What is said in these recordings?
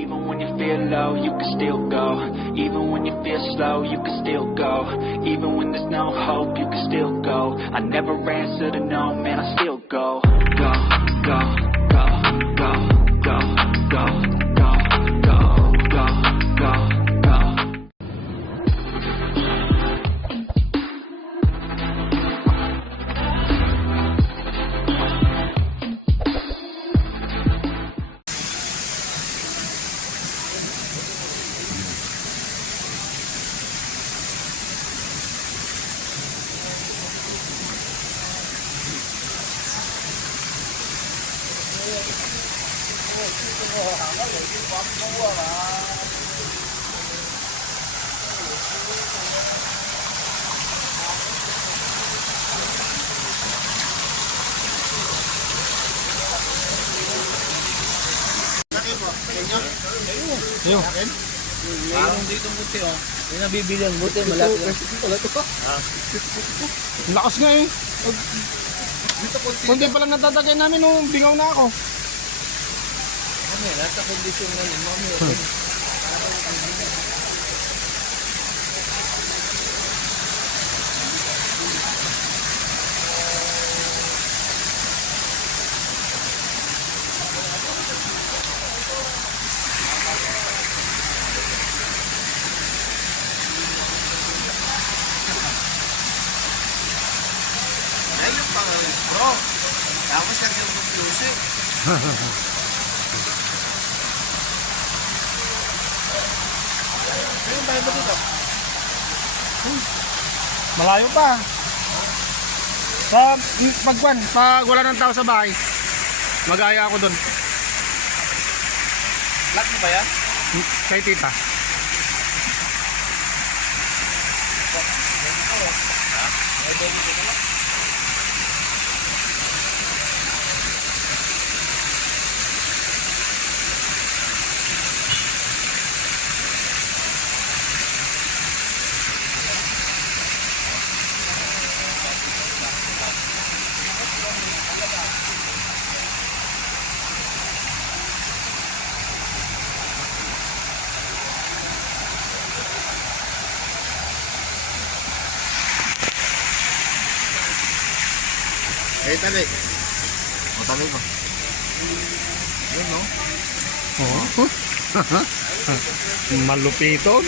Even when you feel low, you can still go. Even when you feel slow, you can still go. Even when there's no hope, you can still go. I never answer to no, man, I still go. Go, go, go, go, go, go, go, go, go, go, go. Yung Parang dito buti oh. May nabibili ang buti, malaki lang. lakas nga eh. Kundi pa lang natatagay namin nung bingaw na ako. Ano yan, nasa kondisyon ngayon. Ayun pa bro. Tapos lagyan mo ng music. Ayun tayo ba dito? Malayo pa. Sa pagwan, pag wala ng tao sa bahay, mag-aya ako doon. Lock mo ba yan? Kay tita. Eh, tali. O, tali ko. Yun, no? Oo. Malupiton.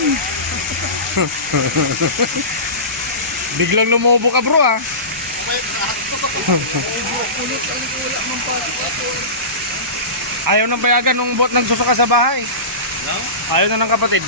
Biglang lumubo ka bro ah. Ayaw nang payagan nung bot nagsusuka sa bahay. No? Ayaw na ng kapatid.